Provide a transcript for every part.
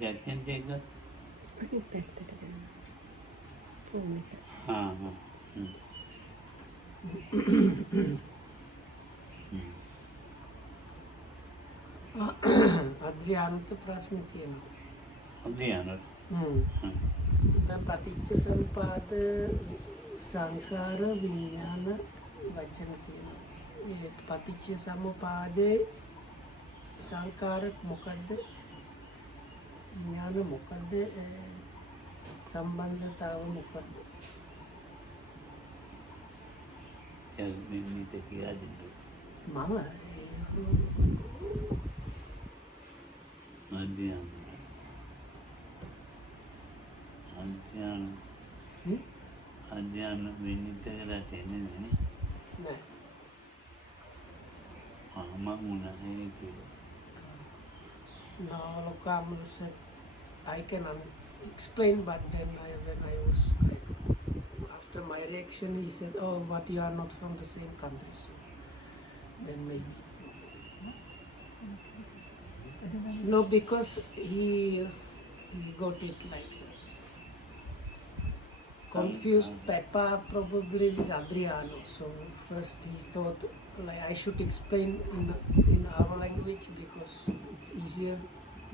ගැත්තෙන් දෙක පැත්තට ගන්න. ෆෝන් එක. අද්‍රියානුත් ප්‍රශ්න තියෙනවා. අද්‍රියානුත් දැන් පටිච්ච සමුප්පාද සංඛාර විඥාන වචන තියෙනවා. ඒ පටිච්ච සමුප්පාදේ සංඛාර මොකද්ද? විඥාන මොකද්ද? සම්බන්ධතාව මොකද්ද? නිත කියලා දෙන්න. මම අධ්‍යාන විනිත කියලා තේන්නේ නැහැ. නෑ. මම මුණේ කියලා. No, Lokam said I can explain, but then when I was after my reaction, he said, "Oh, but you are not from the same country." So then maybe no, because he got it like confused Peppa probably with Adriano. So first he thought like I should explain in our language because it's easier.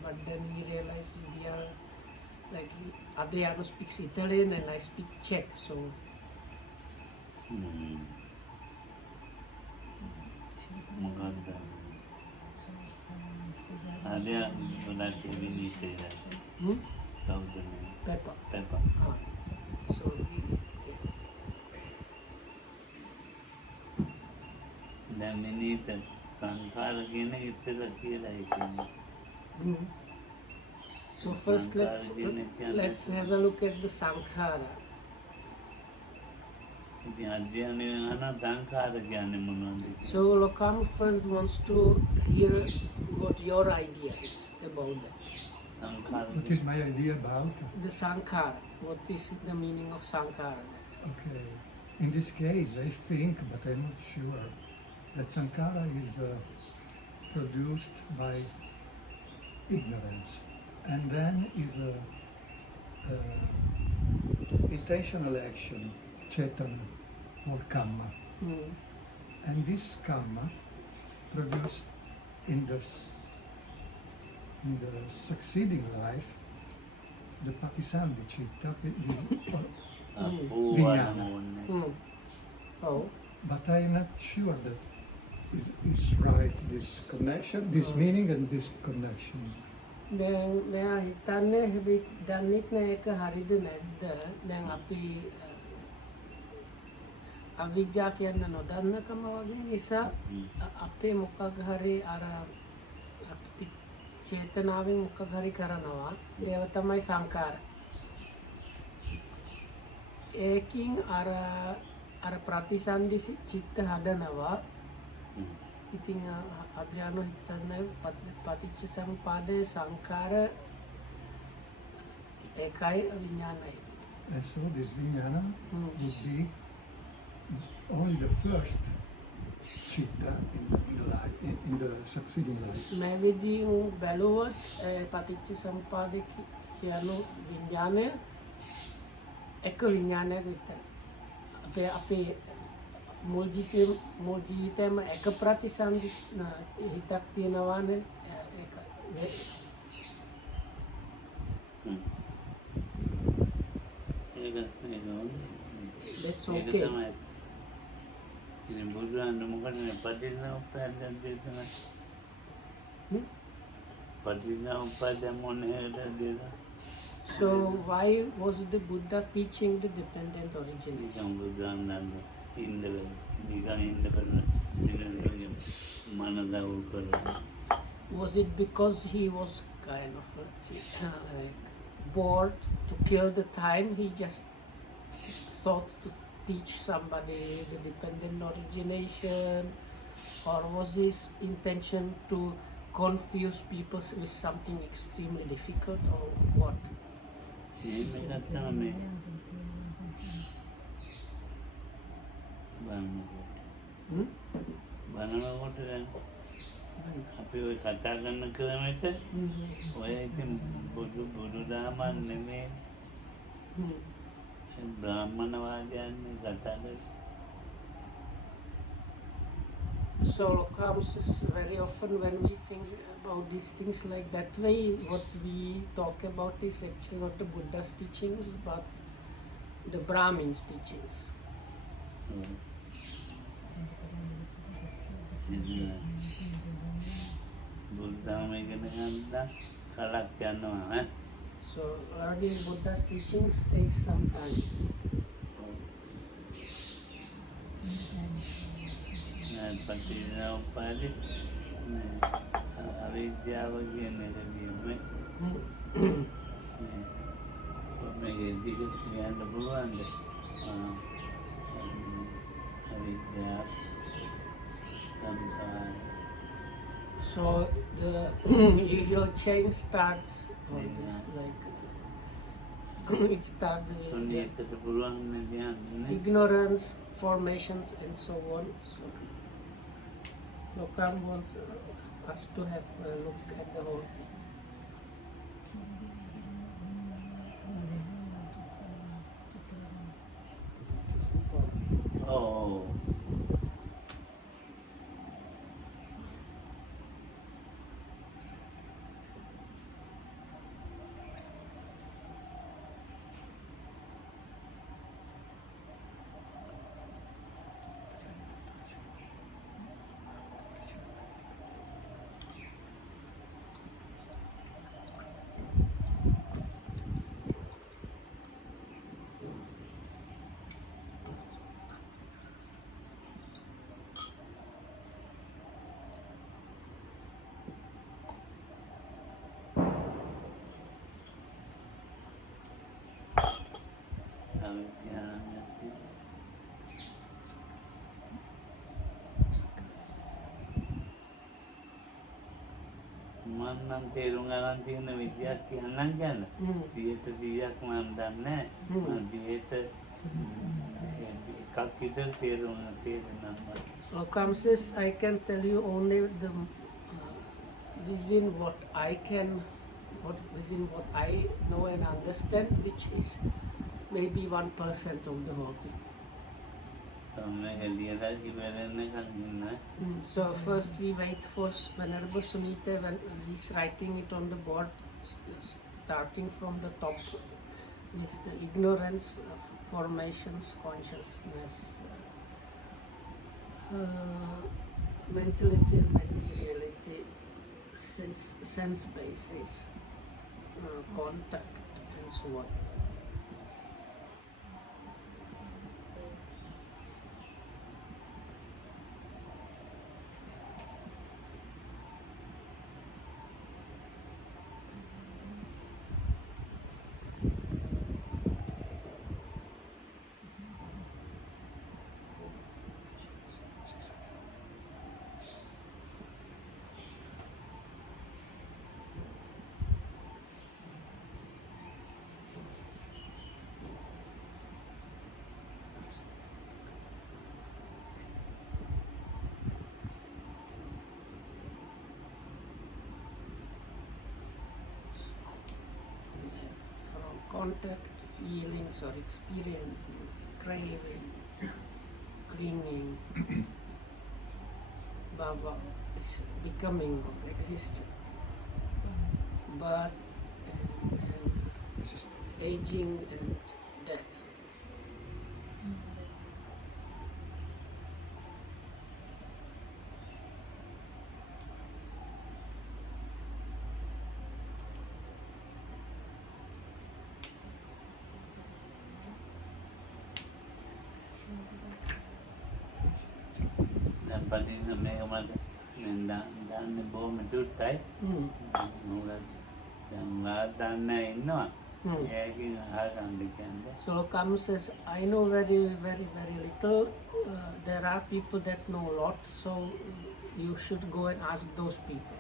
But then he realized we are like Adriano speaks Italian and I speak Czech. So Peppa. So දැන් මිනිත සංඛාර කියන ඉතල කියලා හිතන්නේ. So first let's have a look at the sankhara. ඉතින් අධ්‍යයනය කරන සංඛාර කියන්නේ මොනවද? So Lokam first wants to hear what your idea is about that. What is my idea about? The sankhara. What is the meaning of sankhara? Okay. In this case, I think, but I'm not sure, that sankhara is produced by ignorance, and then is a intentional action, chetana or kamma, and this kamma produced in the succeeding life, the patisandhi chitta vijnana. Oh. But I am not sure that is right, this connection, this meaning and this connection. දැන් මෙයා හිතන්නේ හැබැයි දන්නෙත් නෑ ඒක හරිද නැද්ද. දැන් අපි අවිද්‍යාව කියන නොදන්නකම වගේ නිසා අපේ මොකක් හරි අර අපි චේතනාවෙන් මොකක් හරි කරනවා. ඒව තමයි සංකාර. ඒකින් අර ප්‍රතිසන්දි චිත්ත හදනවා. ඉතින් අද්‍යානෝ හිතන්නේ පටිච්ච සමුප්පාදේ සංඛාර ඒකයි විඥානයි. And so this vijnana would be only the first chitta in the succeeding life. මේ විදිහින් බැලුවොත් පටිච්ච සමුප්පාදේ කියන විඥානය එක විඥානයක් විතරයි. අපේ මුල් ජීවිතේම එක ප්‍රතිසන්දි හිතක් තියෙනවානේ ඒක. That's okay. ඉතින් බුදුන් මොකද පටිච්චසමුප්පාද දේශනා? පටිච්චසමුප්පාද මොනේද දේශනා? So why was the Buddha teaching the dependent origination? Was it because he was kind of bored to kill the time? He just thought to teach somebody the dependent origination, or was his intention to confuse people with something extremely difficult, or what? අපි ඔය කතා කරන ක්‍රමෙට ඔය ඉතින් බුදුදහමක් නෙමේ බ්‍රාහ්මණවාදයන්නේ කතා කර. So comes very often when we think about these things like that way, what we talk about is actually not the Buddha's teachings, but the Brahmins' teachings. බුදුදහම ඉගෙන ගන්න කලක් යනවා. So learning Buddha's teachings takes some time. පටිච්චසමුප්පාදේ අවිද්‍යාව කියන එක කියන්නේ මේක දිගට කියන්න පුළුවන්ද? අවිද්‍යාව සංඛාර. So the usual chain starts on this, like it starts with ඒකට පුළුවන් නේද? ignorance, formations, and so on. So Lokam wants us to have a look at the whole thing. Oh. මන්නම් තේරුම් ගන්න තියෙන විදියක් කියන්නම් කියන්න. 100ක් මම දන්නේ නැහැ. 100ක් එකක් විතර තේරෙනවා. Lokam says, I can tell you only the within what I can, within what I know and understand, which is maybe 1% of the whole thing. So first we wait for Venerable Sumite when he's writing it on the board, starting from the top with the ignorance of formations, consciousness, mentality and materiality, sense basis, contact, and so on. Contact, feelings or experiences, craving, clinging, bhava is becoming or existing, birth and aging and death. පදින්න මේක මට දන්න බොහොම චුට්ටයි. දැන් දන්න ඉන්නවා. ඒකින් අහගන්න කියන්නේ. So Lokam says, I know very, very, very little. There are people that know a lot, so you should go and ask those people.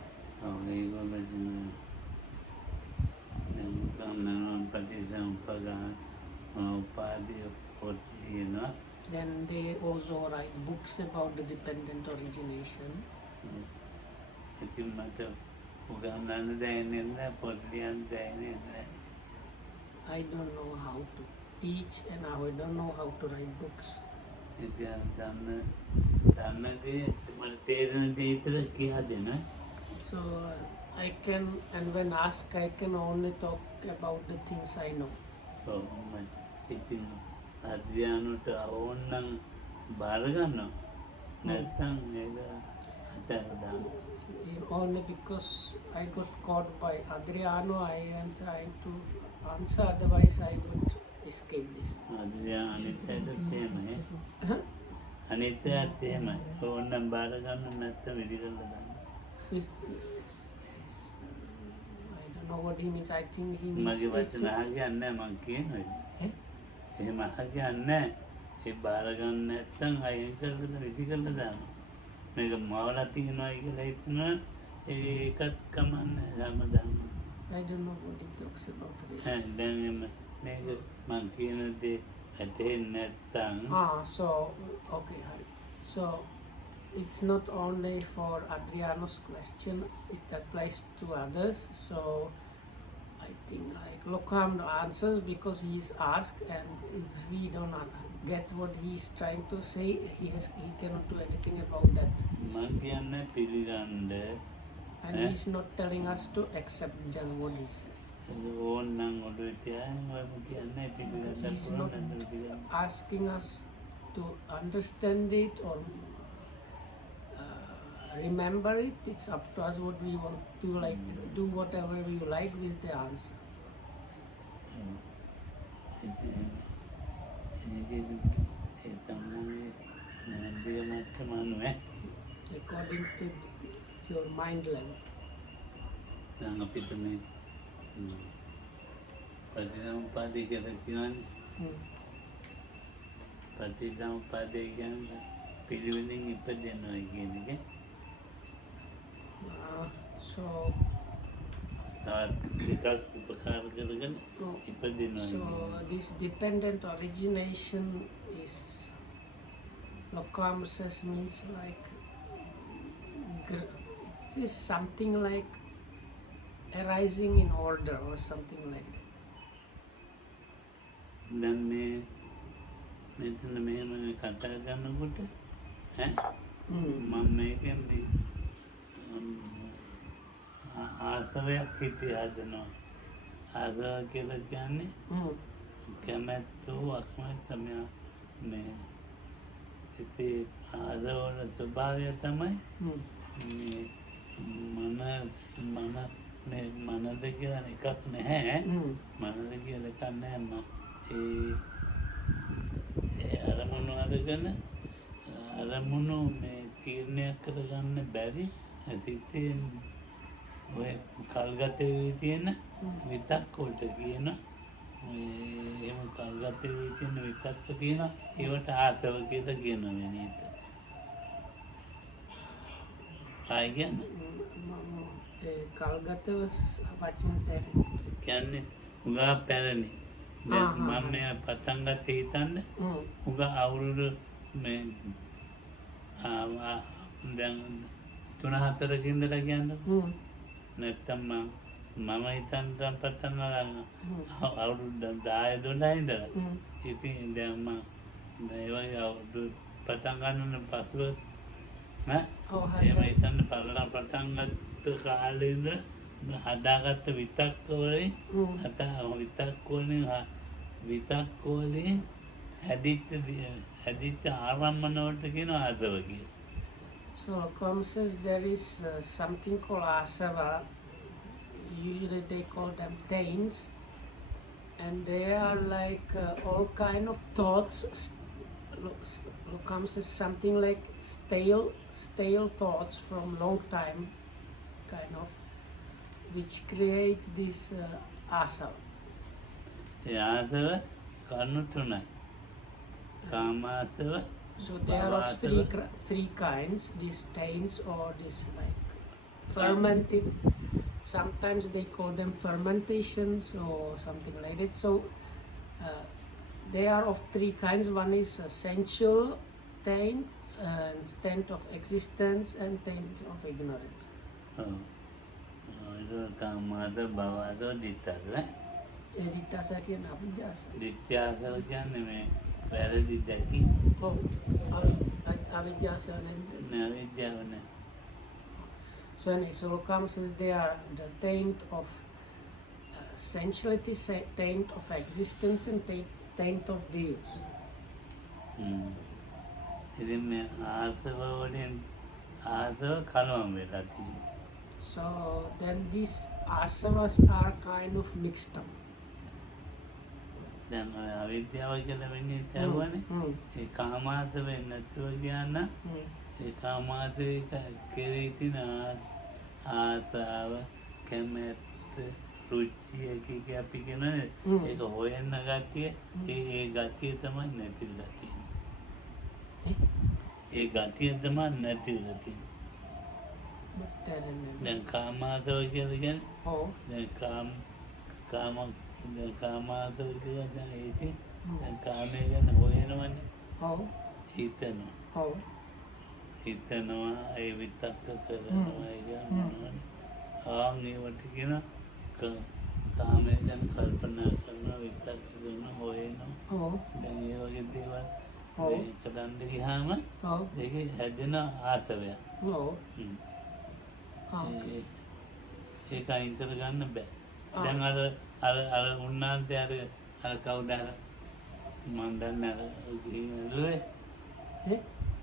Then they also write books about the dependent origination. ඉතින් මට උගන්වන්න දැනෙන්නේ නැහැ, පොත් ලියන්න දැනෙන්නේ නැහැ. I don't know how to teach and I don't know how to write books. ඉතින් අර දන්න දේ මට තේරෙන දේ විතර කියා දෙන්න. So I can, and when asked, I can only talk about the things I know. ඔව් මම ඉතින් අධ්‍යානුට ඕනනම් බාර ගන්නවා. නැත්තම් මේක අතහැර දානවා. Only because I got caught by Adriano, I am trying to answer, otherwise I would escape this. අනිත්‍යයට තේමයි. අනිත්‍යයට තේමයි. ඕනනම් බාර ගන්න නැත්තම් විදි කරලා දාන්න. I don't know what he means. I think he මගේ means වචන අහන්නේ නැහැ මං කියනවා. එහෙම අහන්නේ නැහැ. ඒ බාර ගන්න නැත්තම් අයින් කරලා විදි කරලා දානවා. මේක මවලා තියනවා කියලා හිතනවා ඒකත් කමන්නේ හැමදාම. I don't know what he talks about. Really. දැන් මේක මං කියන දේ ඇතෙන්නේ නැත්තම් So, okay, Hari. So, it's not only for Adriano's question, it applies to others. So, I think like Lokam answers because he is asked, and if we don't get what he is trying to say, he cannot do anything about that. මං කියන්නේ පිළිගන්න And he is not telling us to accept just what he says. ඕනනම් ඔළුවේ තියාගෙන ඔයම කියන්නේ පිළිගන්න He's not පුළුවන් නැද්ද කියලා. asking us to understand it or remember it. It's up to us what we want to like do whatever we like with the answer. ඒ තමයි නන්දිය මට්ටමනුවේ. According to your mind level. දැන් අපිට මේ පටිසමුප්පාදේ කියලා කියන්නේ පටිසමුප්පාදේ කියන්නේ පිළිවෙලින් ඉපදෙනවා කියන එක. So ටිකක් උපකාර කරගෙන ඉපදෙනවා. So this dependent origination is Lokam says means like it is something like arising in order or something like that. දැන් මෙතන මෙහෙම කතා කරනකොට මම මේකෙන් ආසවයක් හිතේ හදනවා. ආසව කියලා කියන්නේ කැමැත්තෝ අකමැත්ත මේ හිතේ ආසවවල ස්වභාවය තමයි මනද කියලා එකක් නැහැ. මනද කියලා එකක් නැහැ. ඒ අරමුණු අරගෙන අරමුණු මේ තීරණයක් කරගන්න බැරි හිතේ ඔය කල්ගත වෙවි තියෙන විතක් වලට කියන එහෙම කල්ගත වෙවි තියෙන විතක්ක තියෙන ඒවට ආසව කියලා කියනවා නේද? ආයි කියන්නේ කල්ගත වචන කියන්නේ උගා පැරණි. මම මේ පටන් ගත්තේ හිතන්න උගා අවුරුදු මේ දැන් 3-4 ඉඳලා කියන්නේ නැත්තම් මම හිතන්න පටන් ගන්නවා අවුරුදු 10-12 ඉඳලා. ඉතින් දැන් මම ඒ වගේ අවුරුදු පටන් ගන්න පසුව එහෙම හිතන්න පටන් ගත්ත කාලේ ඉඳලා හදාගත්ත විතක්ක වලින් විතක්ක වලින් හැදිච්ච ආරම්මන වලට කියනවා ආසව කියලා. So Lokam says there is something called asava. Usually they call them taints, and they are like all kind of thoughts. Lokam says something like stale thoughts from long time, kind of, which creates this asava. ඒ ආසව කර්ණ තුනයි. කාමාසව. So there are three kinds, these taints or this like fermented. Sometimes they call them fermentations or something like that. So they are of three kinds. One is sensual taint, taint of existence, and taint of ignorance. ඒක කාමාද භවද දිත්තද එදිට්ඨාස කියන අවිජ්ජාස. දිත්‍යාසව කියන්නේ මේ වැරදි දැකි ඔව්. අවිජ්ජාස නැද්ද? නෑ විද්‍යාව නෑ. So anyway, so Lokam says they are the taint of sensuality, taint of existence, and taint of views. ඉතින් මේ ආසව වලින් ආසව කලවම් වෙලා තියෙනවා. So then these asavas are kind of mixed up. දැන් ඔය අවිද්‍යාව කියලා වෙන්නේ තවනේ. ඒ කාමාසවෙ නැතුව ගියාන ඒ කාමාසවේ කෙරෙහි තියෙන ආසාව කැමැත්ත රුචිය කිය අපි කියනනේ ඒක හොයන්න ගතිය ඒ ගතිය තමයි නැති වෙලා තියෙන්නේ. ඒ ගතිය තමයි නැති වෙලා තියෙන්නේ. දැන් කාමාසව කියලා කියන්නේ Oh, දැන් කාමාසව කියලා දැන් ඒකේ දැන් කාමය ගැන හොයනවනේ oh, හිතනවා oh. හිතනවා ඒ විතක්ක කරනවා ඒ ගන්නවනේ ඒවට කියන කාමය ගැන කල්පනා කරනවා විතක්ක කරනවා හොයනවා Oh, දැන් ඒ වගේ දේවල් ඔව්. කරන්න ගියාම oh, ඒකේ හැදෙන ආසවයක්. oh. ඒක අයින් කරගන්න බෑ. දැන් අර උන්නාන්තේ අර කවුද අර මන් දන්නේ අර ඉන්නේ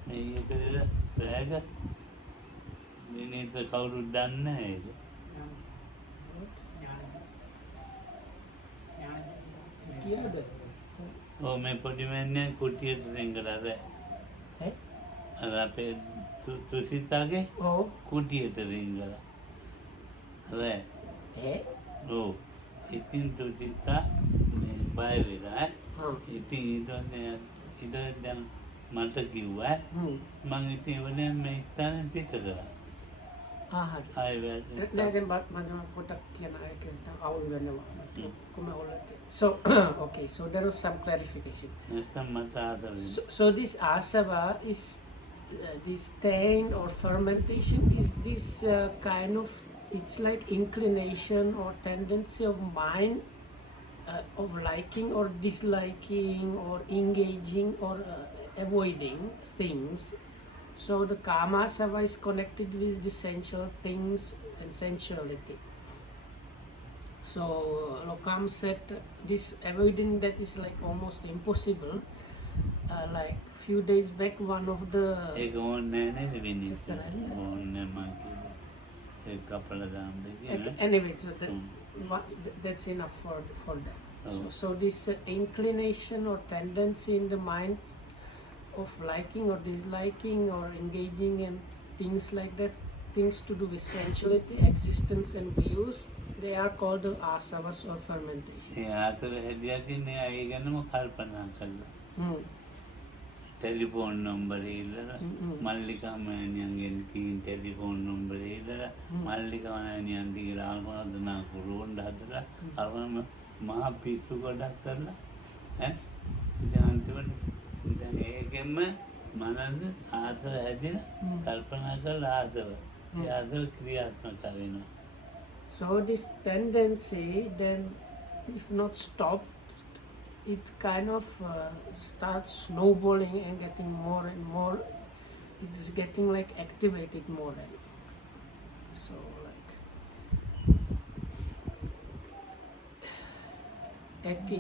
මේ ඉතින් බෑග මිනිත් කවුරුත් දන්නේ නැහැ ඒක. Kiyada? ඔව් මේ පොඩි මෑණියා කුටියට දෙංගලා රෑ. අර අපේ තුසිතාගේ Oh, කුටියට දෙංගලා රෑ. ඔව් ඉතින් තුසිතා මේ බය වෙලා ඉතින් ඊට දැන් මට කිව්වා මං ඉතින් ඉවනේ මේ ස්ථානෙ පිට කරා. ආයෙ then but so okay, so there was some clarification. නැත්තම් මට ආදරේ. So this asava is this taint or fermentation is this kind of, it's like inclination or tendency of mind of liking or disliking or engaging or avoiding things. So the kama sava is connected with the sensual things and sensuality. So Lokam said this avoiding that is like almost impossible. Like few days back, one of the ඒක ඕනේ නැහැ නේද වෙන්නේ. ඕනේ මං කිව්වා. ඒක කපලා දාන්න කියලා. anyway, so that's enough for that. So this inclination or tendency in the mind of liking or disliking or engaging and things like that, things to do with sensuality, existence and views, they are called the asavas or fermentation. ඒ ආතර හැදියාදී මේ අය ගැනම කල්පනා කළා. Telephone නම්බරේ ඉල්ලලා මල්ලිකා මෑණියන්ගෙන් තියෙන telephone නම්බරේ ඉල්ලලා මල්ලිකා මෑණියන් දිගට ආල්මනදනා කුරුවන්ඩ හදලා අරම මහා පිස්සු ගොඩක් කරලා ඉතින් අන්තිමට දැන් ඒකෙන්ම මනස ආසව හැදින කල්පනා කරලා ආසව ඒ ආසව ක්‍රියාත්මක වෙනවා. So this tendency then, if not stopped, it kind of starts snowballing and getting more and more. It is getting like activated more and so like එකි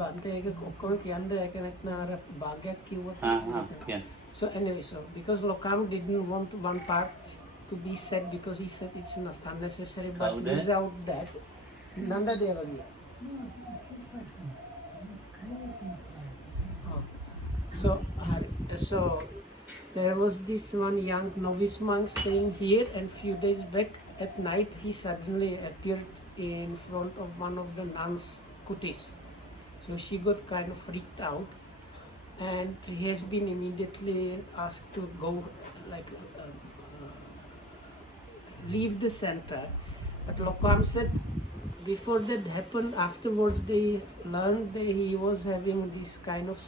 බන්ත එක ඔක්කොම කියන්න ඒක නැත්නම් අර භාගයක් කිව්වොත් කියන්නේ. So anyway, so because Lokam didn't want one part to be said because he said it's not unnecessary, but without that Nanda Devagya. So there was this one young novice monk staying here, and few days back at night he suddenly appeared in front of one of the nuns' kutis. So she got kind of freaked out, and he has been immediately asked to go, like leave the center. But Lokam said before that happened, afterwards they learned that he was having this kind of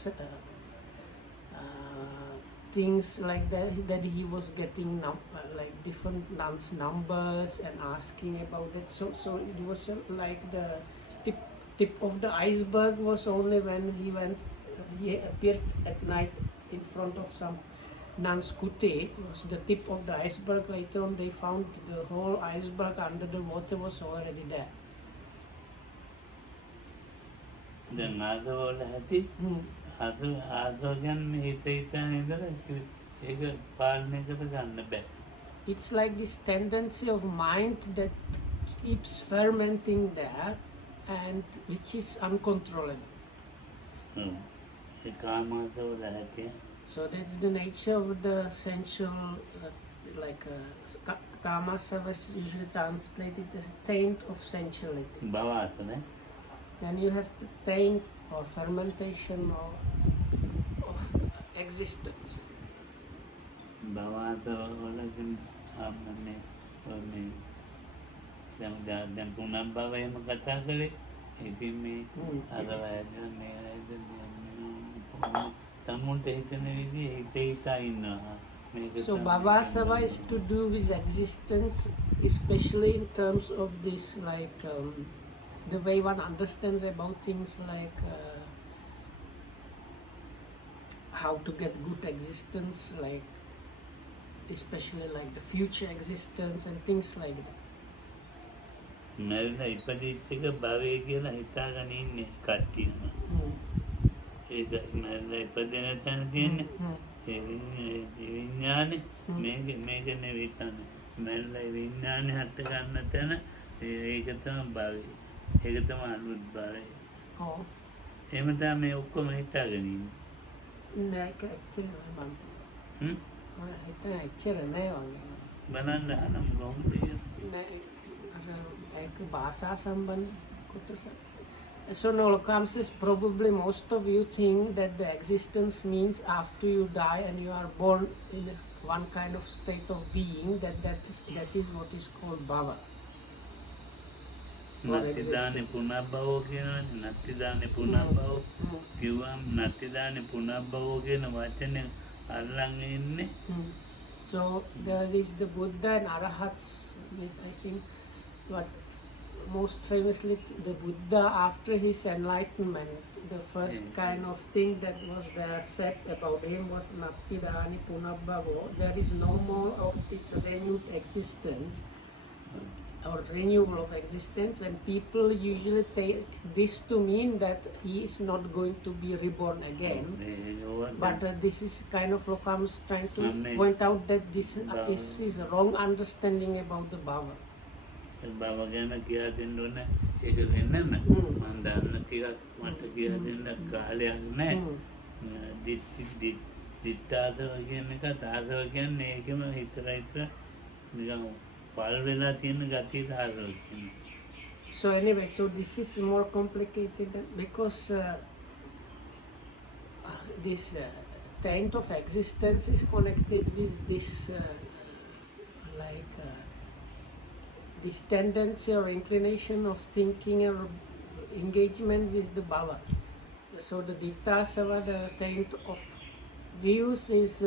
things like that he was getting like different nuns numbers and asking about it. So it was like the tip of the iceberg was only when he appeared at night in front of some nuns kuti was the tip of the iceberg. Later on they found the whole iceberg under the water was already there. දැන් ආදවල ඇති ආදෝගයන් මේ හිත හිතාන ඉඳලා ඒක පාලනය කර ගන්න බෑ. It's like this tendency of mind that keeps fermenting there and which is uncontrollable. ඒ කාමාදවල ඇති So that's the nature of the sensual, kama is usually translated as taint of sensuality. භවාසනේ Then you have the taint or fermentation of existence. භවාසවලකින් ආමනේ මේ දැන් පුනබ්බවයම කතා කළේ ඉතින් මේ අර වයද මේ වයද තමුන්ට හිතන විදිහේ හිත හිතා ඉන්නවා. So Bhavasava is to do with existence, especially in terms of this the way one understands about things like how to get good existence, like especially like the future existence and things like that. මැරිලා ඉපදිච්ච එක භවය කියලා හිතාගෙන ඉන්නේ කට්ටියම. ඒක මැරිලා ඉපදෙන තැන තියෙන්නේ ඒ විඥානේ මේක නෙවෙයි තමයි. මැරිලා විඥානේ හට ගන්න තැන ඒක තමයි භවය. ඒක තමයි අනුත් භවය. Oh. එහෙම තමයි මේ ඔක්කොම හිතාගෙන ඉන්නේ. නෑ ඇත්තටම මන්ට. හිතන ඇච්චර නෑ වගේ. බලන්න අනම් කොහොමද නෑ අර ඒක භාෂා සම්බන්ධ කොටස. So no, Lokamsis, probably most of you think that the existence means after you die and you are born in one kind of state of being, that is what is called bhava. නත්තිදානෙ පුනබ්බවෝ කියනවනේ නත්තිදානෙ පුනබ්බවෝ කිව්වම නත්තිදානෙ පුනබ්බවෝ කියන වචනේ අල්ලන් ඉන්නේ. So there is the Buddha and Arahats. I think what most famously the Buddha after his enlightenment, the first kind of thing that was there said about him was Nattidani Punabbhavo. There is no more of this renewed existence or renewal of existence, and people usually take this to mean that he is not going to be reborn again. But this is kind of Lokam's trying to point out that this is a wrong understanding about the Bhava. බව ගැන කියා දෙන්න ඕන ඒක වෙන්නම මම දන්න ටිකක් මට කියා දෙන්න කාලයක් නැහැ. දිත්තාදව කියන එක තාදව කියන්නේ ඒකම හිතලා නිකන් පල් වෙලා තියෙන ගතිය තාදව කියන්නේ. So anyway, so this is more complicated because this taint of existence is connected with this this tendency or inclination of thinking or engagement with the bhava. So the dittasava, the taint of views, is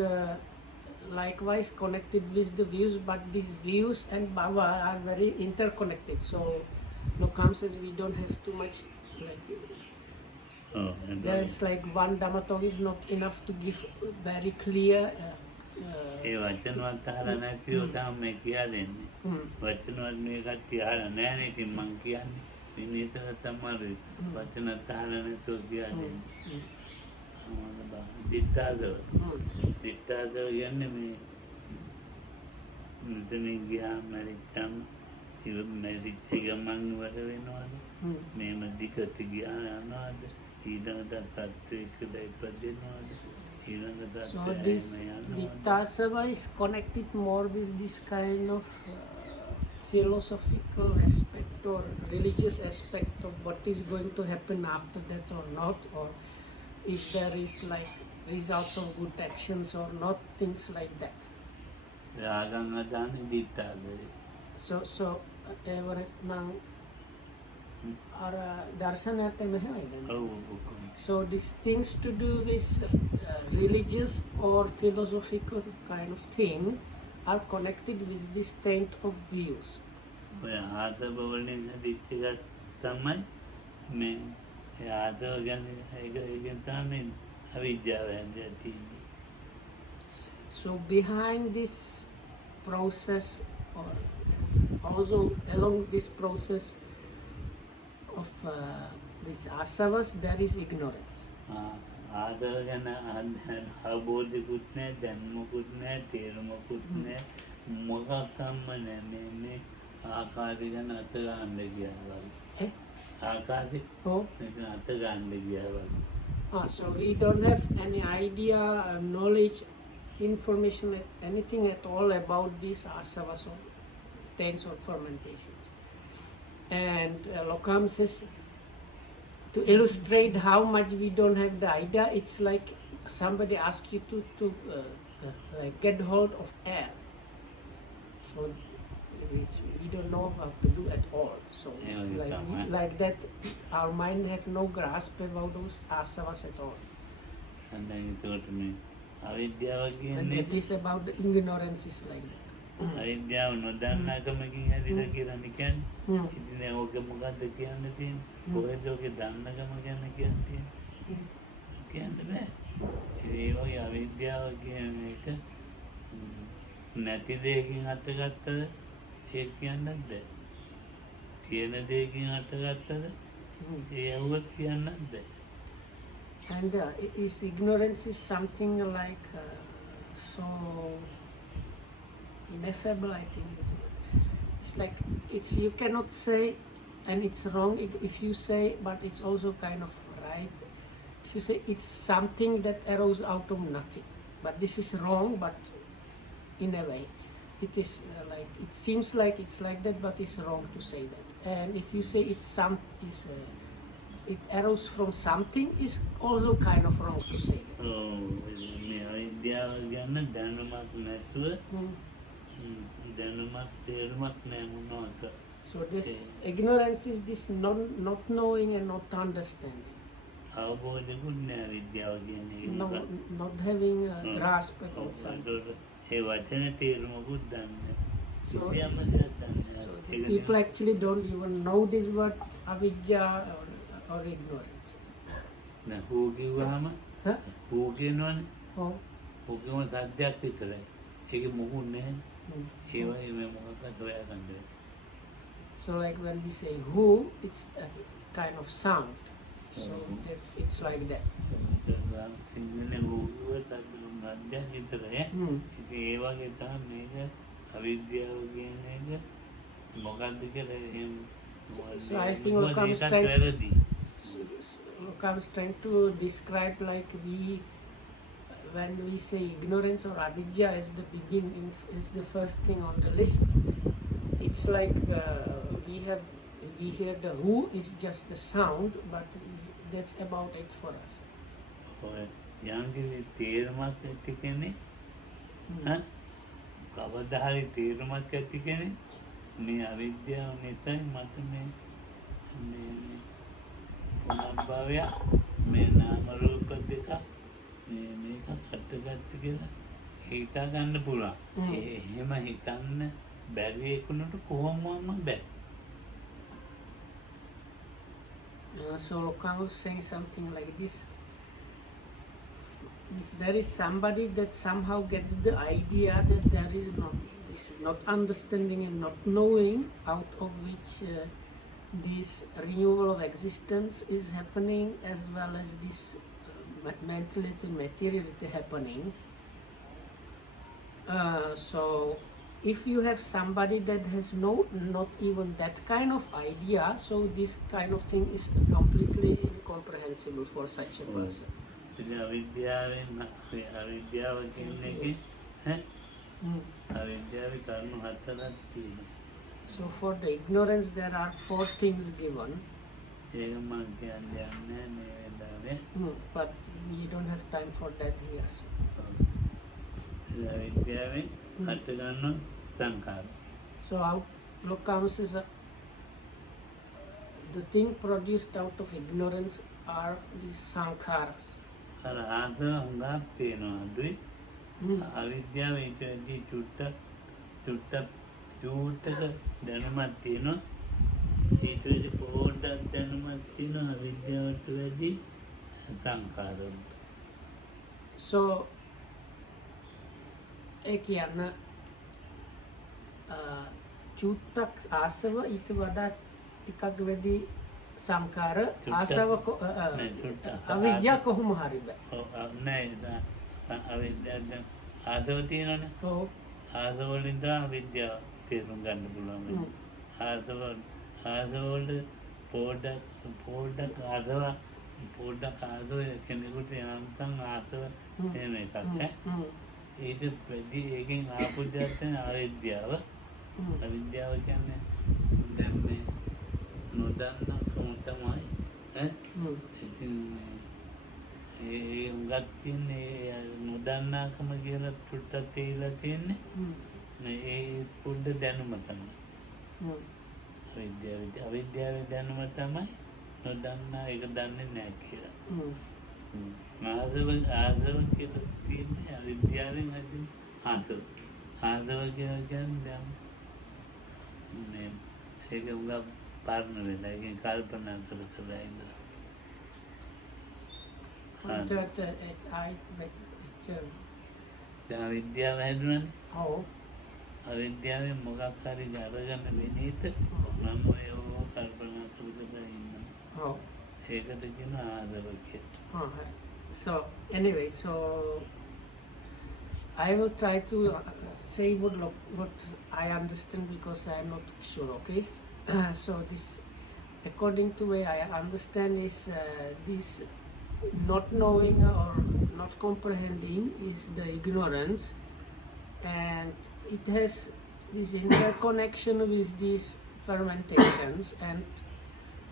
likewise connected with the views, but these views and bhava are very interconnected. So Lokam says we don't have too much there is like one Dhamma is not enough to give very clear ඒ වචනවත් අහලා නැතිව තමයි මේ කියා දෙන්නේ. වචනවත් මේ කට්ටිය අහලා නැහැ නේ. ඉතින් මං කියන්නේ විනීතව තමයි වචනත් අහලා නැතුව කියා දෙන්නේ. දිත්තාදව කියන්නේ මේ මෙතනින් ගියාම මැරිච්චම මැරිච්ච ගමන් වල වෙනවනේ. මේම දිකට ගියා යනවාද ඊළඟට තත්ත්වයකද ඉපදෙනවද. So this dittasava is connected more with this kind of philosophical aspect or religious aspect of what is going to happen after death or not, or if there is like results of good actions or not, things like that. So අර දර්ශනයත් මෙහෙමයි දැන්. ඔව් ඔක්කොම. So these things to do with religious or philosophical kind of thing are connected with this state of views. ඔය ආදව වලින් හදිච්ච එකක් තමයි මේ ඒ ආදව ගැන ඒකෙන් තමයි අවිද්‍යාව හැදලා තියෙන්නේ. So behind this process, or also along this process of these asavas, there is ignorance. ආදව ගැන අවබෝධයකුත් නැහැ, දැනුමකුත් නැහැ, තේරුමකුත් නැහැ, මොකක්වත්ම නැහැ. මේ ආකාරය ගැන අත ගන්න ගියා වගේ. ආකාරය Oh, මේක අත ගන්න ගියා වගේ. so we don't have any idea, knowledge, information, anything at all about these asavas or taints or fermentations. And Lokam says, to illustrate how much we don't have the idea, it's like somebody asks you to like get hold of air. So which we don't know how to do at all. So Yeah, you can't, huh? like that, our mind have no grasp about those asavas at all. අන්න ඒකට මේ අවිද්‍යාව And කියන්නේ that is about the ignorance is like that. අවිද්‍යාව නොදන්නාකමකින් හැදිලා කියලානේ කියන්නේ. Hmm. ඉතින් ඕක මොකද්ද කියන්න තියෙන්නේ? කොහෙද ඔගේ දන්නකම ගැන කියන්නේ? කියන්න බෑ. ඒ වගේ අවිද්‍යාව කියන එක නැති දෙයකින් අතගත්තද ඒක කියන්නත් බෑ. තියෙන දෙයකින් අතගත්තද ඒ ඇහුවත් කියන්නත් බෑ. And ignorance is something like so ineffable, I think. It's like you cannot say, and it's wrong if you say, but it's also kind of right. If you say it's something that arose out of nothing, but this is wrong, but in a way, it is like it seems like it's like that, but it's wrong to say that. And if you say it's it arose from something, is also kind of wrong to say that. මේ අවිද්‍යාව ගැන දැනුමක් නැතුව Hmm. දැනුමක් තේරුමක් නැහැ මොනවාක. So this ignorance is this not knowing and not understanding, අවබෝධකුත් නැහැ විද්‍යාව කියන එක. not having a grasp about something. ඒ වචන තේරුමකුත් දන්නේ නැහැ. So- කිසියම් දෙයක් දන්නේ So නැහැ. the ඒක people actually don't even know this word avidya or ignorance. නෑ හෝ කිව්වහම Huh? හෝ කියනවනේ. Oh. හෝ කියවන සද්දයක් විතරයි. ඒකේ මොකුත් නැහැ. Hmm. ඒ වගේ මේ මොකක්ද හොයාගන්න බැහැ. So like when we say who, it's a kind of sound. So it's like that. සිංහලේ හෝකුවත් සද්දයක් විතරයි. Hmm. ඉතින් ඒ වගේ තමයි මේක අවිද්‍යාව කියන එක මොකක්ද කියලා එහෙම So I think what comes ඒකත් time- වැරදි. I was trying to describe like when we say ignorance or avidya is the beginning, is the first thing on the list. It's like we hear the who is just the sound, but that's about it for us. ඔය යම්කිසි තේරුමක් ඇති කෙනෙක් කවදා හරි තේරුමක් ඇති කෙනෙක් මේ අවිද්‍යාව නිසායි මට මේ පුනර්භවය මේ නාම රූප දෙක මේක හටගත්ත කියලා හිතා ගන්න පුළුවන්. එහෙම හිතන්න බැරි එකුණට කොහොමම බෑ. So Lokan was saying something like this. If there is somebody that somehow gets the idea that there is not understanding and not knowing, out of which this renewal of existence is happening, as well as this mentality, materiality happening. So if you have somebody that has not even that kind of idea, so this kind of thing is completely incomprehensible for such a person. ඉතින් අවිද්‍යාවෙන් අවිද්‍යාව කියන්නේ අවිද්‍යාවේ කරුණු හතරක් තියෙනවා. So for the ignorance there are 4 things given, ඒක මම කියන්නේ නැහැ මේ වෙලාවේ. but we don't have time for that here. So. අවිද්‍යාවෙන් හටගන්න සංකාර. So how Lokam says the thing produced out of ignorance are these sankharas. අර ආසව හුඟක් තියෙනවා අඩුයි. අවිද්‍යාව ඊට වැඩි චූට්ටක දැනුමක් තියෙනවා. ඊට වැඩි පොඩ්ඩක් දැනුමක් තියෙනවා අවිද්‍යාවට වැඩි සංඛාරවල. So ඒ කියන්න චුට්ටක් ආසව ඊට වඩා ටිකක් වැඩි සංඛාර ආසව අවිද්‍යාව කොහොම හරි බෑ. නෑ අවිද්‍යාව ආසව තියෙනවනේ. ඔව්. ආසවලින් තමයි අවිද්‍යාව තේරුම් ගන්න පුළුවන්. ආසවවල පොඩ්ඩක් ආසව කෙනෙකුට යන්තම් ආසව එහෙම එකක් ඈ. ඊට වැඩි එකෙන් ආපු දෙයක් තමයි අවිද්‍යාව. අවිද්‍යාව කියන්නේ දැන් මේ නොදන්නකම තමයි ඈ. ඉතින් ඒ උගත් තියෙන්නේ නොදන්නාකම කියලා පුට්ටක් තියලා තියෙන්නේ. ඒ පොඩ්ඩ දැනුම තමයි. අවිද්‍යාවේ දැනුම තමයි නොදන්නා එක දන්නේ නැහැ කියලා. ආසව කියලා තියෙන්නේ අවිද්‍යාවෙන් හදින ආසව. ආසව කියලා කියන්නේ දැන් මේ ඒක උගා පාරණ වෙලා ඒකෙන් කල්පනා කරලා ඉඳලා. දැන් අවිද්‍යාව හැදුණානේ. ඔව්. අවිද්‍යාවෙන් මොකක් හරි අරගෙන වෙනීත මම ඒව කල්පනා කරලා ඉන්නවා. ඔව්. ඒකට කියන ආදව කියලා. So anyway, so I will try to say what I understand because I am not sure, okay? So this, according to way I understand, is this not knowing or not comprehending is the ignorance, and it has this interconnection with these fermentations, and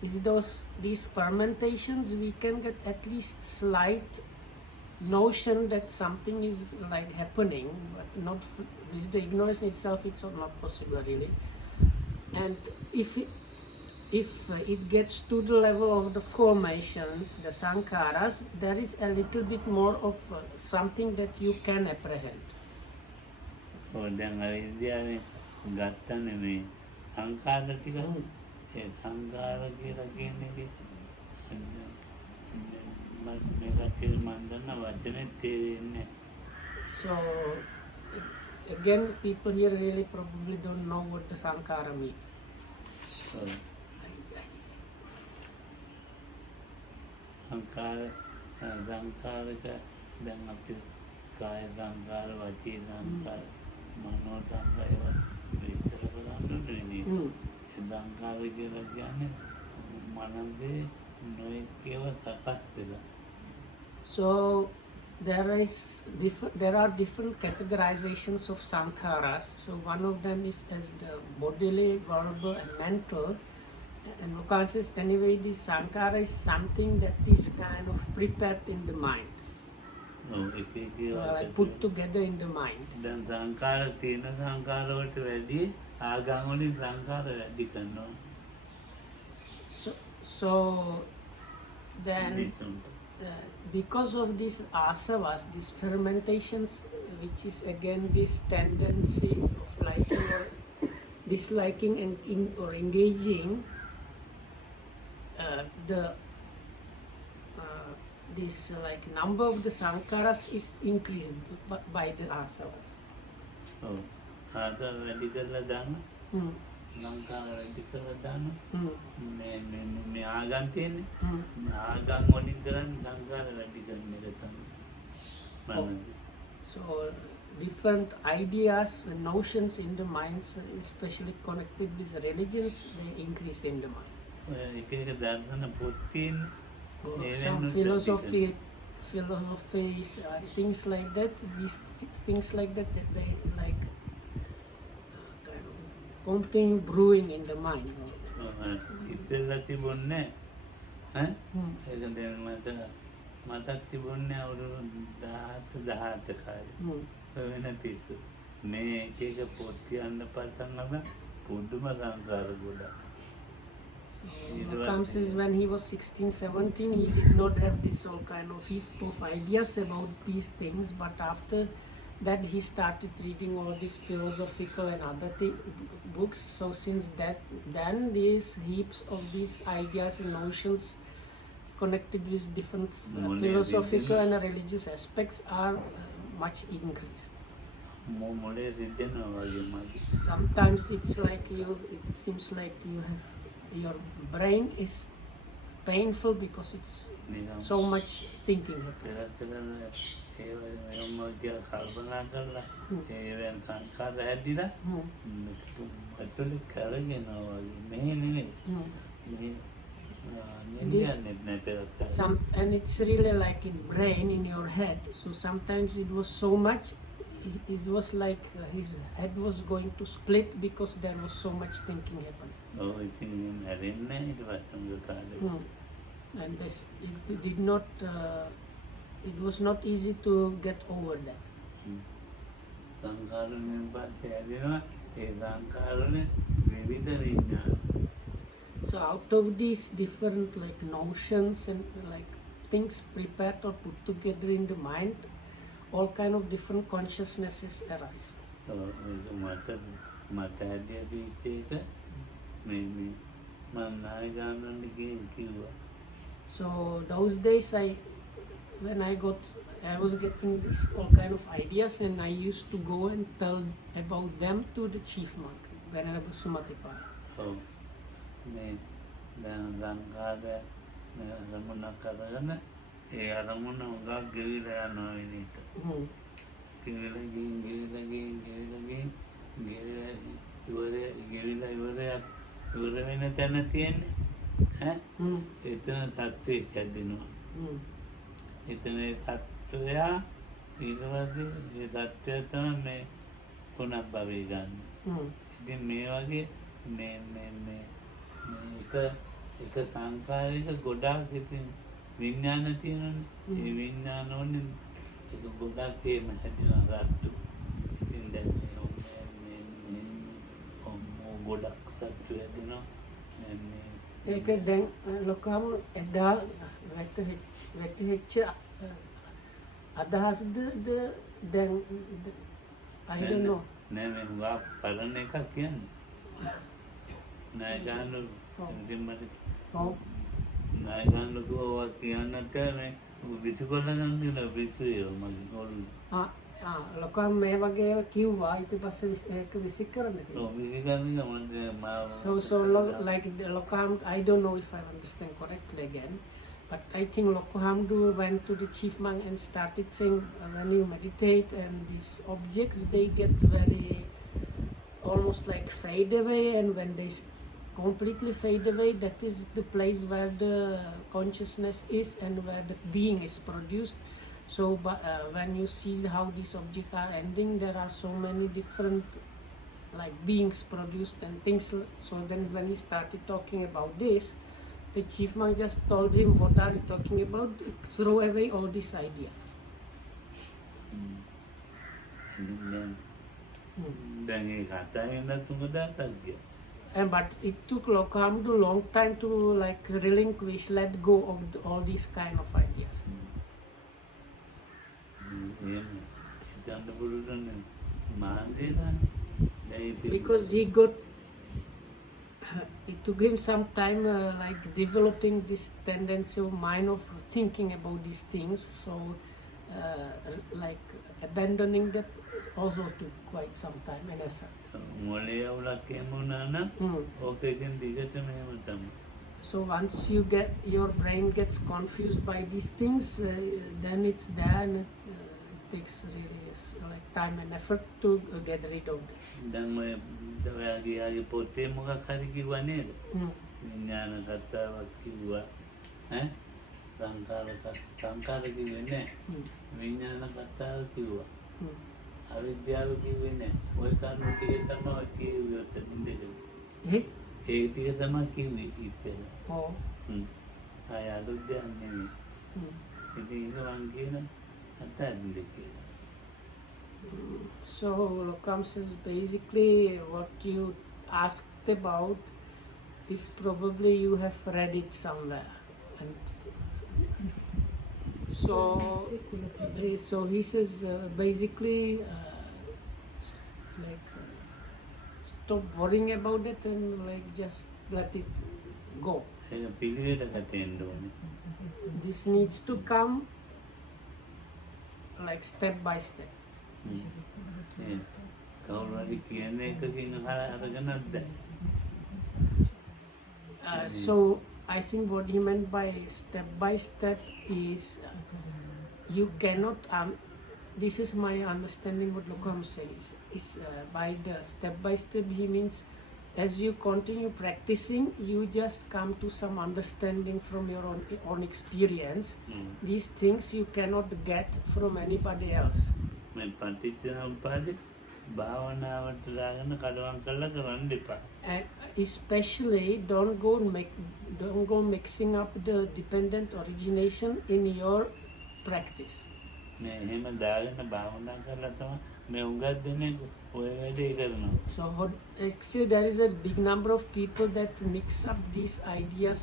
with these fermentations we can get at least slight notion that something is like happening, but not with the ignorance itself. It's not possible really. And if it gets to the level of the formations, the sankharas, there is a little bit more of something that you can apprehend. දැන් අවිද්‍යාවෙන් ගත්තනේ මේ සංඛාර ටික. ඒ සංඛාර කියලා කියන්නේ So again, people here really probably don't know what the sankhara means. සංඛාරක දැන් අපි කාය සංඛාර, වචී සංඛාර, මනෝ සංඛාර විතර බලන්නේ නේ. සංඛාර කියලා කියන්නේ මනසේ නොයෙක්ව සකස් වෙලා. So there are different categorizations of sankharas. So one of them is as the bodily, verbal, and mental. And Lukas says anyway, the sankhara is something that is kind of prepared in the mind, like put together in the mind. දැන් සංඛාර තියෙන සංඛාර වලට වැඩි ආගම් වලින් සංඛාර වැඩි කරනවා. So then because of these asavas, these fermentations, which is again this tendency of liking or disliking and or engaging, this like number of the sankharas is increased by the asavas. ආසව වැඩි කරලා දාන. සංඛාර වැඩි කරලා දාන. මේ ආගම් තියෙන්නේ. ආගම් වලින් කරන්නේ සංඛාර වැඩි කරන එක තමයි. So different ideas and notions in the minds, especially connected with religions, they increase in the mind. එක එක දර්ශන පොත් තියෙන්නේ. Some philosophies, things like that. These things like that they like kind of continue brewing in the mind. ඉස්සෙල්ලා තිබුණේ ඈ ඒක දැන් මටත් තිබුණේ අවුරුදු 17 කාලේ. වෙන තිස්ස මේ එක එක පොත් කියන්න පටන් ගම පුදුම සංකාර ගොඩක්. Lokam says when he was 16, 17, he did not have this all kind of ideas about these things, but after that he started reading all these philosophical and other books. So since that, then these heaps of these ideas and notions connected with different philosophical and religious aspects are much increased. Sometimes it's like it seems like your brain is painful because it's so much thinking happens. And it's really like in brain, in your head. So sometimes it was so much, it was like his head was going to split because there was so much thinking happening. And this, it did not, it was not easy to get over that. So out of these different like notions and like things prepared or put together in the mind, all kind of different consciousnesses arise. So those days when I was getting this all kind of ideas, and I used to go and tell about them to the chief monk, Venerable Sumatipara. ඒක දැන් ලොකම එදා වැටහිච්ච අදහස්ද දැන් I don't know. නෑ මේ හුඟා පරණ එකක් කියන්නේ. නායකයන්ව නායකයන්ව කියන්නට මේ විසිකොල්ලන් කියන විසියෝ මගේ ගෝල්. ලොකම් මේ වගේ කිව්වා ඊට පස්සේ ඒක විසි කරන්න. So like Lokam, I don't know if I understand correctly again, but I think Lokohamdu went to the chief monk and started saying when you meditate and these objects they get very almost like fade away, and when they completely fade away, that is the place where the consciousness is and where the being is produced. So when you see how these objects are ending, there are so many different like beings produced and things. So then when he started talking about this, the chief monk just told him, what are you talking about? Throw away all these ideas. But it took Lokamdu a long time to like relinquish, let go of all these kind of ideas. Because he got, it took him some time like developing this tendency of mind of thinking about these things. So like abandoning that also took quite some time and effort. So once you get, your brain gets confused by these things, then it's there and it takes really like time and effort to get rid of it. So Lokam says basically what you asked about, is probably you have read it somewhere. And so he says basically stop worrying about it and like just let it go. ඒක පිළිවෙලකට එන්න ඕනේ. This needs to come like step by step. ඒ කවුරු හරි කියන එකකින් අරගෙනත් බෑ. So I think what he meant by step is you cannot. This is my understanding. What Lokam says is by the step by step he means as you continue practicing, you just come to some understanding from your own experience. These things you cannot get from anybody else. මේ පටිච්චසමුප්පාදේ භාවනාවට දාගෙන කඩවම් කරලා කරන්න එපා. And especially don't go mixing up the dependent origination in your practice. මේ එහෙම දාගෙන භාවනා කරලා තමයි මේ උඟක් දෙනෙක් ඔය වැඩේ කරනවා. So actually there is a big number of people that mix up these ideas,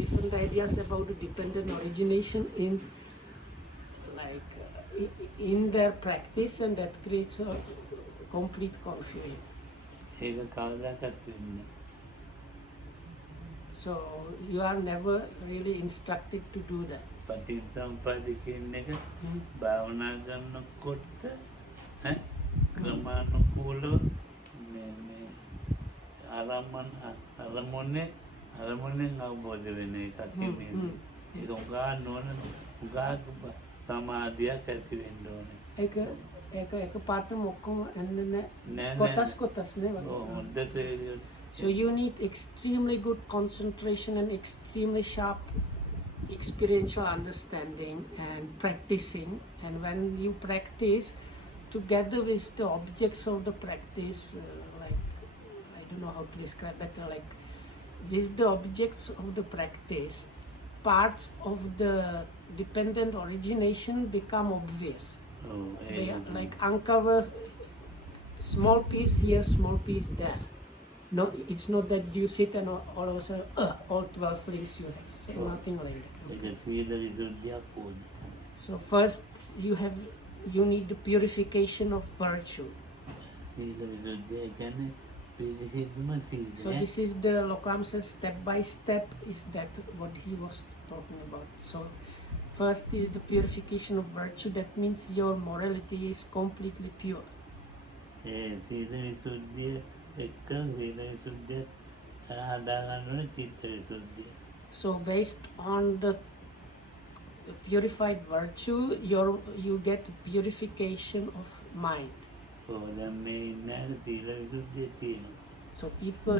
different ideas about the dependent origination in their practice, and that creates a complete confusion. ඒක කවදාකවත් වෙන්නේ. So you are never really instructed to do that. පටිච්චසමුප්පාදේ කියන එක භාවනා කරනකොට ක්‍රමානුකූලව මේ අරමුණෙන් අවබෝධ වෙන එකක් නෙමෙයි. ඒක උගා නොවන උගා සමාධියක් ඇති වෙන්න ඕනේ. ඒක පාටම ඔක්කොම එන්නේ නෑ කොටස් නේ වගේ. හොඳට So you need extremely good concentration and extremely sharp experiential understanding and practicing. And when you practice together with the objects of the practice, like I don't know how to describe better, like with the objects of the practice, parts of the dependent origination become obvious. They are like uncover small piece here, small piece there. No, it's not that you sit and all of a sudden all 12 links you have. So nothing like that. So first you need the purification of virtue. So this is the Lokam says step by step is that what he was talking about. So first is the purification of virtue. That means your morality is completely pure. So based on the purified virtue, you get purification of mind. So people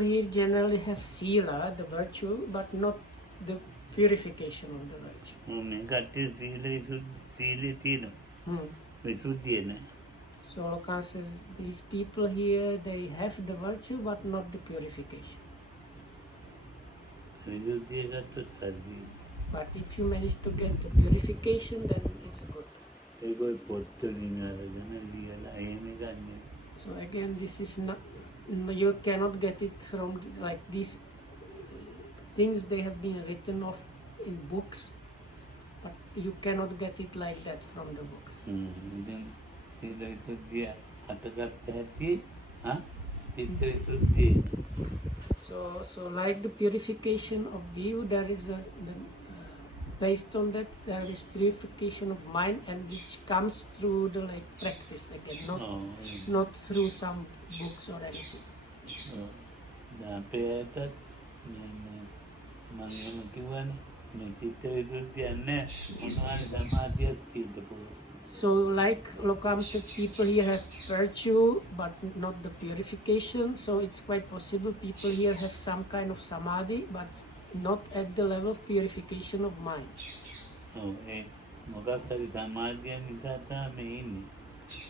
here generally have sila, the virtue, but not the purification of the virtue. So Lokan says these people here, they have the virtue but not the purification. But if you manage to get the purification, then it's good. So again, this is not, you cannot get it from like these things, they have been written off in books, but you cannot get it like that from the books. So like the purification of view, there is based on that there is purification of mind, and which comes through the practice again, not through some books or anything. So like Lokam said, people here have virtue but not the purification, so it's quite possible people here have some kind of samadhi but not at the level of purification of mind.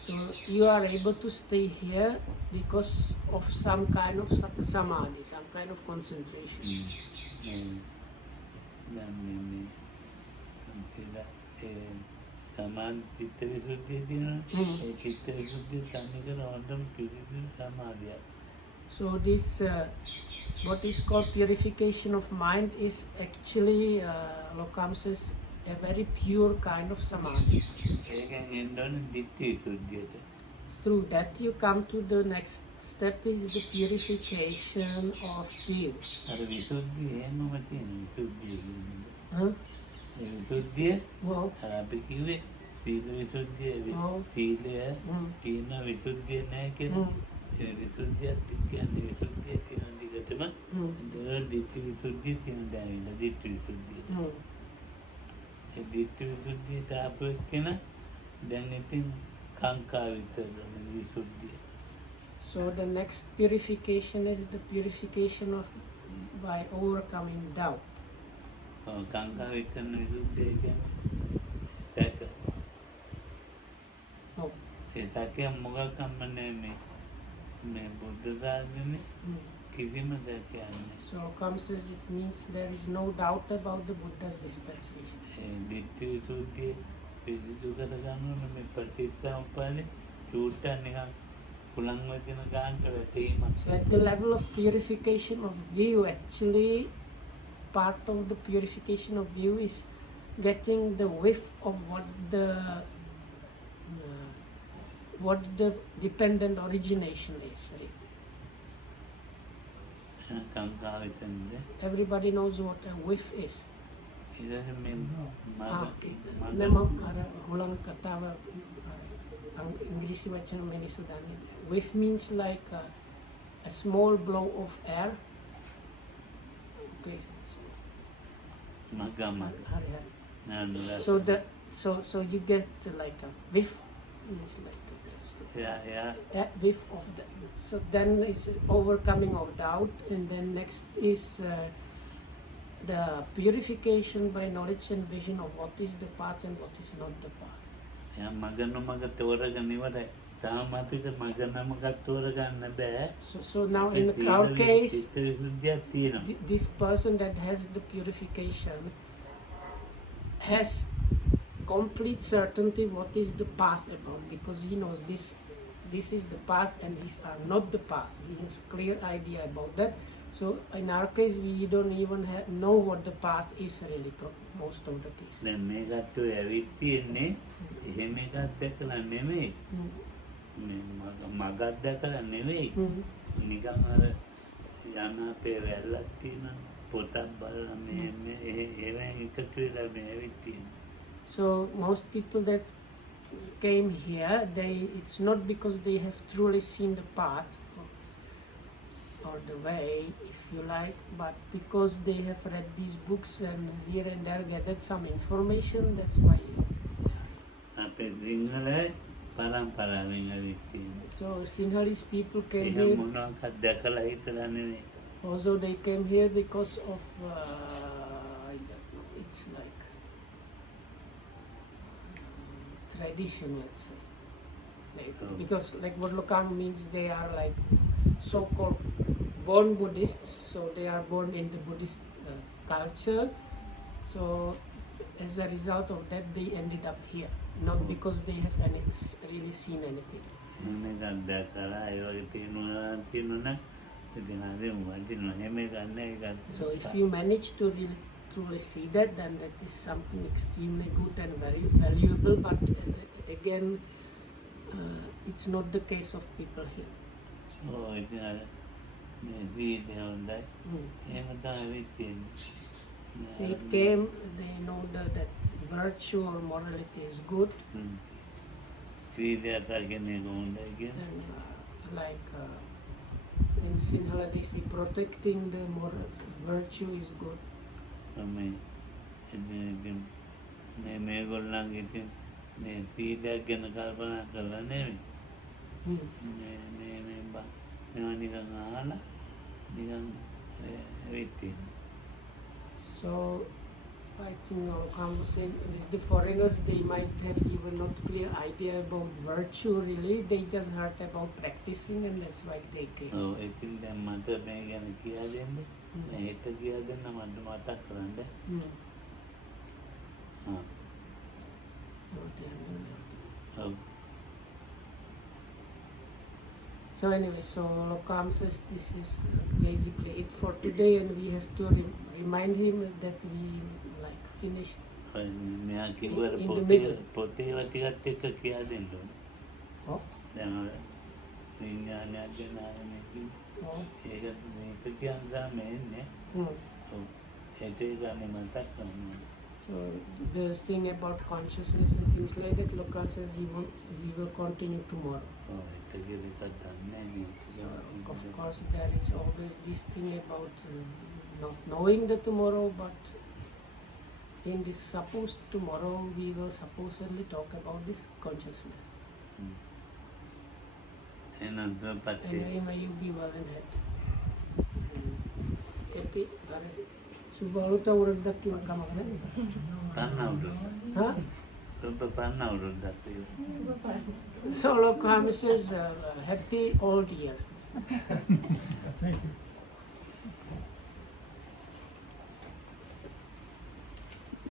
So you are able to stay here because of some kind of samadhi, some kind of concentration. සමාධි චිත්ත විසුද්ධිය තියෙනවා. ඒ චිත්ත විසුද්ධිය තනි කර හොඳම පිරිසිදු සමාධියක්. So this what is called purification of mind is actually Lokam says a very pure kind of samadhi. ඒකෙන් එන්න ඕනේ ditthi විසුද්ධියට. Through that you come to the next step is the purification of view. අර විසුද්ධිය එහෙමම තියෙන විසුද්ධිය කියන්නේ. Huh? ඒ විසුද්ධිය Wow. අර අපි කිව්වේ සීල විසුද්ධිය සීලය තියෙන විසුද්ධිය නැහැ කියලා. ඒ විසුද්ධියත් කියන්නේ විසුද්ධිය තියෙන දිගටම ඒක ditthi විසුද්ධිය තියෙන දැවිලා ditthi විසුද්ධිය. ඒ ditthi විසුද්ධියට ආපු එක්කෙනා දැන් ඉතින් කාංකා විතරනේ විසුද්ධිය. So the next purification is the purification of by overcoming doubt. කාංකා විතරන විසුද්ධිය කියන්නේ සැක. No. ඒ සැකය මොකක්ම නෙමෙයි. මේ බුද්ධ ශාසනේ කිසිම සැකයක් නැහැ. So Lokam says it means there is no doubt about the Buddha's dispensation. A ditthi විසුද්ධිය පිළිදු කරගන්න මේ ප්‍රතිසම්පාදේ චූට්ට නිකන් කුලං වදින ගානට වැටීමක්. So at the level of purification of view, actually part of the purification of view is getting the whiff of what the dependent origination is. Right? කාංකා විතරනේ. Everybody knows what a whiff is. ඊළඟ මේ මම අර හොලං කතාව ඉංග්‍රීසි වචන මිනිස්සු දන්නේ. Whiff means like a small blow of air. Okay. මගම හරි හරි. නෑ So you get like a whiff means like a whiff of the. So then it's overcoming of doubt, and then next is the purification by knowledge and vision of what is the path and what is not the path. එයා මගන මග තෝරගෙන ඉවරයි. තාම අපිට මගන මග තෝරගන්න බෑ. So now in our case, චිත්ත විසුද්ධියක් තියෙනවා. this person that has the purification has complete certainty what is the path about, because he knows this is the path and these are not the path. He has clear idea about that. So in our case, we don't even know what the path is really, most of the case. දැන් මේකට ඇවිත් තියෙන්නේ එහෙම එකක් දැකලා නෙමෙයි. මේ මගක් දැකලා නෙමෙයි. නිකන් අර යන පෙරැල්ලක් තියෙන පොතක් බලලා මේ ඒවෙන් එකතු වෙලා මේ ඇවිත් තියෙන්නේ. So most people that came here, it's not because they have truly seen the path or the way, if you like, but because they have read these books and here and there gathered some information. That's why. අපේ සිංහල පරම්පරාවෙන් ඇවිත් තියෙන්නේ. So Sinhalese people came ඒක here. මොනවාක්වත් දැකලා හිතලා නෙමෙයි. Also, they came here because of it's like tradition, let's say. Because like what Lokam means, they are like so-called born Buddhists, so they are born in the Buddhist culture. So as a result of that, they ended up here, not because they have really seen anything. මේක දැකලා ඒ වගේ තියෙනවා ඉතින් ආදී වදිනවා එහෙම ගන්න ඒක. So if you manage to really truly see that, then that is something extremely good and very valuable. But again, it's not the case of people here. ඔව් ඉතින් අර මේ වීඩියෝ හොඳයි. එහෙම තමයි තියෙන්නේ. They came, they know that virtue or morality is good. සීලයක් අරගෙන ඒක හොඳයි කියන්නේ. And like in Sinhala they say protecting the moral virtue is good. තමයි ඉතින් මේගොල්ලන්ගේ ඉතින් මේ සීලයක් ගැන කල්පනා කරලා නෙමෙයි. මේවා නිකන් අහලා නිකන් වෙච්ච. So I think with the foreigners, they might have even not clear idea about virtue really. They just heard about practicing and that's why they came. ඔව් ඉතින් දැන් මට මේ ගැන කියා දෙන්න. මේක කියා දෙන්න මට මතක් කරන්න. ඔව්. So anyway, so Lokam says this is basically it for today, and we have to remind him that we like finished. ඔය මෙයා කිව්වර In the පොතේ middle. පොතේව ටිකත් එක්ක කියා දෙන්න ඕනේ. Oh, දැන් ඔය විඥානයක් ගැන ආරම්භයි. oh. ඒක මේක කියනවා මේ එන්නේ. Hmm. ඔව්. ඒකේ ගානේ මතක් කරනවා. So the thing about consciousness and things like that, Lokam says he will continue tomorrow. ඔව් ඒක කියලා දන්නේ So නෑ. of course there is always this thing about not knowing the tomorrow, but in this supposed tomorrow we will supposedly talk about this consciousness. එහෙනම් ප්‍රපත්‍ය And may you be well and happy. Happy, Subhauta Uradaki Makamana. පන්නවුරු. Huh? ඔබ පන්නවුරුද්දක් ඒක. So Lokam says happy old year. Thank you.